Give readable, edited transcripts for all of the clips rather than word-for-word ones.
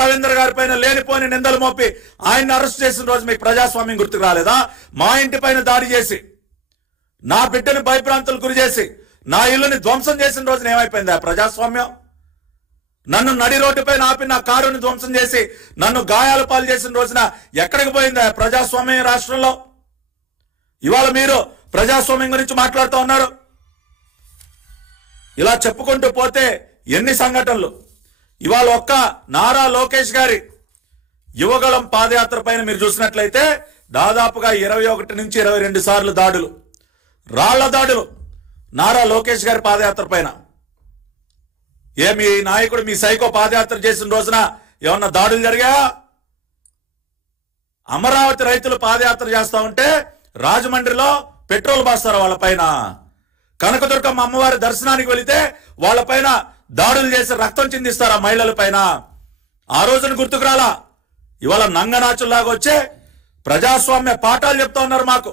రవీంద్ర గారి పైన లేనిపోని నిందలు మోపి ఆయన్ని అరెస్ట్ చేసిన రోజు మీకు ప్రజాస్వామ్యం గుర్తుకు రాలేదా? మా ఇంటి పైన దాడి చేసి నా బిడ్డని భయభ్రాంతులు గురి చేసి నా ఇల్లుని ధ్వంసం చేసిన రోజున ఏమైపోయింది ఆ ప్రజాస్వామ్యం? నన్ను నడి రోడ్డుపైన ఆపి నా కారుని ధ్వంసం చేసి నన్ను గాయాల పాలు చేసిన రోజున ఎక్కడికి పోయింది ఆ ప్రజాస్వామ్యం రాష్ట్రంలో? ఇవాళ మీరు ప్రజాస్వామ్యం గురించి మాట్లాడుతూ ఉన్నారు. ఇలా చెప్పుకుంటూ పోతే ఎన్ని సంఘటనలు. ఇవాళ ఒక్క నారా లోకేష్ గారి యువగళం పాదయాత్ర పైన మీరు చూసినట్లయితే దాదాపుగా 21 నుంచి 22 సార్లు దాడులు, రాళ్ల దాడులు నారా లోకేష్ గారి పాదయాత్ర పైన. మీ నాయకుడు మీ సైకో పాదయాత్ర చేసిన రోజున ఏమన్నా దాడులు జరిగాయా? అమరావతి రైతులు పాదయాత్ర చేస్తా ఉంటే రాజమండ్రిలో పెట్రోల్ బాస్తారు వాళ్ళ పైన. కనకదుర్గమ్మ అమ్మవారి దర్శనానికి వెళితే వాళ్ళ పైన దాడులు చేసి రక్తం చిందిస్తారు ఆ మహిళల పైన. ఆ రోజున గుర్తుకు రాలా? ఇవాళ నంగనాచుల్లాగా వచ్చే ప్రజాస్వామ్య పాఠాలు చెప్తా ఉన్నారు మాకు.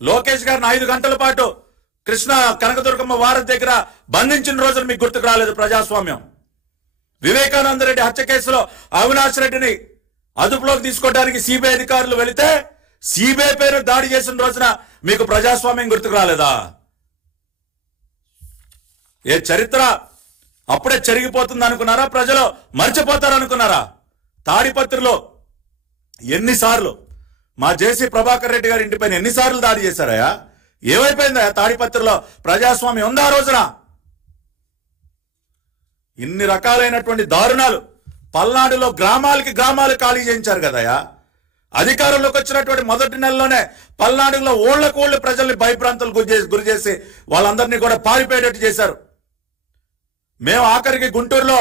లోకేష్ గారిని 5 గంటల పాటు కృష్ణ కనకదుర్గమ్మ వారి దగ్గర బంధించిన రోజున మీకు గుర్తుకు రాలేదు ప్రజాస్వామ్యం. వివేకానంద రెడ్డి హత్య కేసులో అవినాష్ రెడ్డిని అదుపులోకి తీసుకోవడానికి సిబిఐ అధికారులు వెళితే సిబిఐ పేరు దాడి చేసిన రోజున మీకు ప్రజాస్వామ్యం గుర్తుకు రాలేదా? ఏ చరిత్ర అప్పుడే చెరిగిపోతుంది అనుకున్నారా? ప్రజలు మర్చిపోతారనుకున్నారా? తాడిపత్రిలో ఎన్నిసార్లు మా జేసీ ప్రభాకర్ రెడ్డి గారి ఇంటిపైన ఎన్నిసార్లు దాడి చేశారయ్యా? ఏమైపోయిందా తాడిపత్రిలో ప్రజాస్వామ్యం ఉందా ఆ రోజున? ఇన్ని రకాలైనటువంటి దారుణాలు పల్నాడులో గ్రామాలు ఖాళీ చేయించారు కదయ్యా. అధికారంలోకి వచ్చినటువంటి మొదటి నెలలోనే పల్నాడులో ఓళ్లకు ప్రజల్ని భయభ్రాంతులు గురి చేసి వాళ్ళందరినీ కూడా పారిపోయేటట్టు చేశారు. మేము ఆఖరికి గుంటూరులో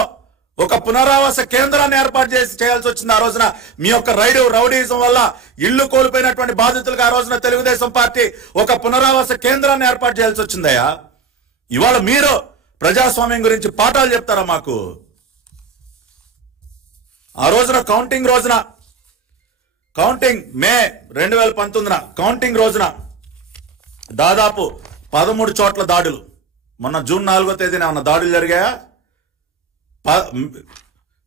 ఒక పునరావాస కేంద్రాన్ని ఏర్పాటు చేయాల్సి వచ్చింది ఆ రోజున. మీ యొక్క రౌడీజం వల్ల ఇళ్లు కోల్పోయినటువంటి బాధితులకు ఆ రోజున తెలుగుదేశం పార్టీ ఒక పునరావాస కేంద్రాన్ని ఏర్పాటు చేయాల్సి వచ్చిందయ్యా. ఇవాళ మీరు ప్రజాస్వామ్యం గురించి పాఠాలు చెప్తారా మాకు? ఆ రోజున కౌంటింగ్ మే 2019 కౌంటింగ్ రోజున దాదాపు 13 చోట్ల దాడులు. మొన్న జూన్ 4వ తేదీన ఏమన్నా దాడులు జరిగాయా?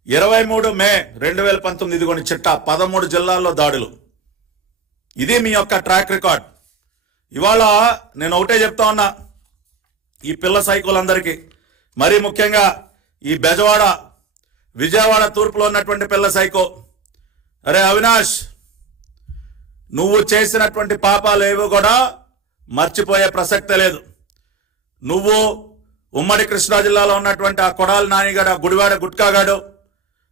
23 మే 2019 ఇదిగోని చిట్టా 13 జిల్లాల్లో దాడులు. ఇది మీ యొక్క ట్రాక్ రికార్డ్. ఇవాళ నేను ఒకటే చెప్తా ఉన్నా ఈ పిల్ల సైకోలందరికీ, మరీ ముఖ్యంగా ఈ బెజవాడ విజయవాడ తూర్పులో ఉన్నటువంటి పిల్ల సైకో, అరే అవినాష్, నువ్వు చేసినటువంటి పాపాలు ఏవో కూడా మర్చిపోయే ప్రసక్తే లేదు. నువ్వు ఉమ్మడి కృష్ణా జిల్లాలో ఉన్నటువంటి ఆ కొడాలి నానిగాడు, ఆ గుడివాడ గుట్కాగాడు,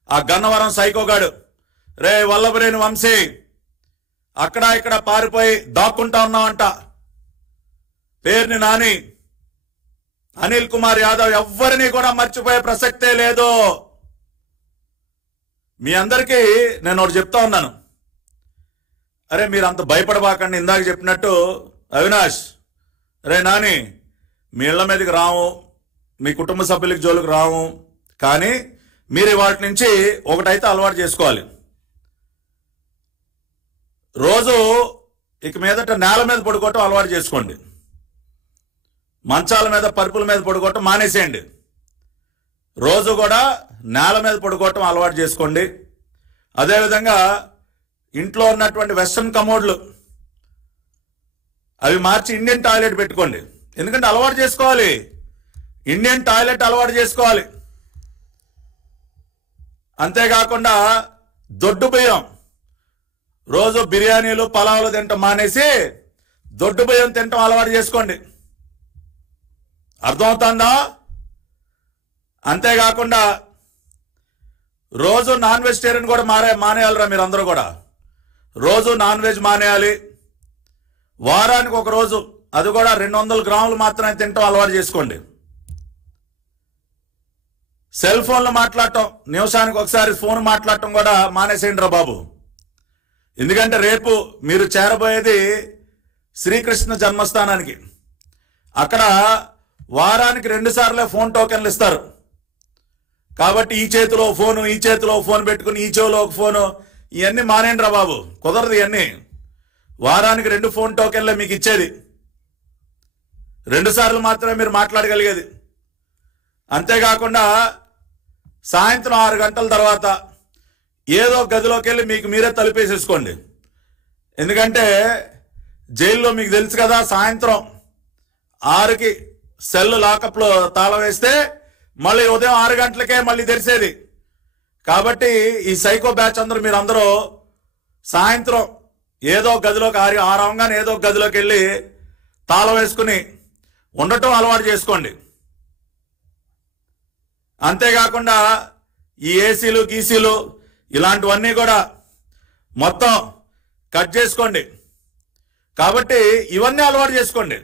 ఆ గన్నవరం సైకోగాడు, రే వల్లభరేని వంశీ అక్కడ ఇక్కడ పారిపోయి దాక్కుంటా ఉన్నావంట. పేరుని నాని, అనిల్ కుమార్ యాదవ్ ఎవ్వరిని కూడా మర్చిపోయే ప్రసక్తే లేదు. మీ అందరికీ నేను ఒకటి చెప్తా ఉన్నాను, అరే మీరు అంత భయపడబాకండి. ఇందాక చెప్పినట్టు అవినాష్, రే నాని, మీ ఇళ్ల మీదకి రాము, మీ కుటుంబ సభ్యులకి జోలికి రాము, కానీ మీరు వాటి నుంచి ఒకటైతే అలవాటు చేసుకోవాలి. రోజు ఇక మీదట నేల మీద పడుకోవటం అలవాటు చేసుకోండి. మంచాల మీద పరుపుల మీద పడుకోవటం మానేసేయండి. రోజు కూడా నేల మీద పడుకోవటం అలవాటు చేసుకోండి. అదేవిధంగా ఇంట్లో ఉన్నటువంటి వెస్ట్రన్ కమోడ్లు అవి మార్చి ఇండియన్ టాయిలెట్ పెట్టుకోండి. ఎందుకంటే అలవాటు చేసుకోవాలి, ఇండియన్ టాయిలెట్ అలవాటు చేసుకోవాలి. అంతేకాకుండా దొడ్డు బియ్యం, రోజు బిర్యానీలు పలావులు తినటం మానేసి దొడ్డు బియ్యం తినటం అలవాటు చేసుకోండి. అర్థమవుతుందా? అంతేకాకుండా రోజు నాన్ వెజిటేరియన్ కూడా మానేయాలరా మీరు అందరూ కూడా. రోజు నాన్ వెజ్ మానేయాలి. వారానికి ఒక రోజు, అది కూడా 200 గ్రాములు మాత్రమే తినటం అలవాటు చేసుకోండి. సెల్ ఫోన్లు మాట్లాడటం, నిమిషానికి ఒకసారి ఫోన్ మాట్లాడటం కూడా మానేసేయండి రా బాబు. ఎందుకంటే రేపు మీరు చేరబోయేది శ్రీకృష్ణ జన్మస్థానానికి. అక్కడ వారానికి 2 సార్లే ఫోన్ టోకెన్లు ఇస్తారు. కాబట్టి ఈ చేతిలో ఫోను, ఈ చేతిలో ఫోన్ పెట్టుకుని ఈ చెవిలో ఒక ఫోను, ఇవన్నీ మానేయండి రా బాబు. కుదరదు ఇవన్నీ. వారానికి 2 ఫోన్ టోకెన్లే మీకు ఇచ్చేది. 2 సార్లు మాత్రమే మీరు మాట్లాడగలిగేది. అంతేకాకుండా సాయంత్రం 6 గంటల తర్వాత ఏదో గదిలోకి వెళ్ళి మీకు మీరే తలుపేసేసుకోండి. ఎందుకంటే జైల్లో మీకు తెలుసు కదా, సాయంత్రం 6కి సెల్ లాకప్లో తాళం వేస్తే మళ్ళీ ఉదయం 6 గంటలకే మళ్ళీ తెరిచేది. కాబట్టి ఈ సైకో బ్యాచ్ మీరందరూ సాయంత్రం ఏదో గదిలోకి 6 అవగానే ఏదో గదిలోకి వెళ్ళి తాళం వేసుకుని ఉండటం అలవాటు చేసుకోండి. అంతేకాకుండా ఈ ఏసీలు గీసీలు ఇలాంటివన్నీ కూడా మొత్తం కట్ చేసుకోండి. కాబట్టి ఇవన్నీ అలవాటు చేసుకోండి.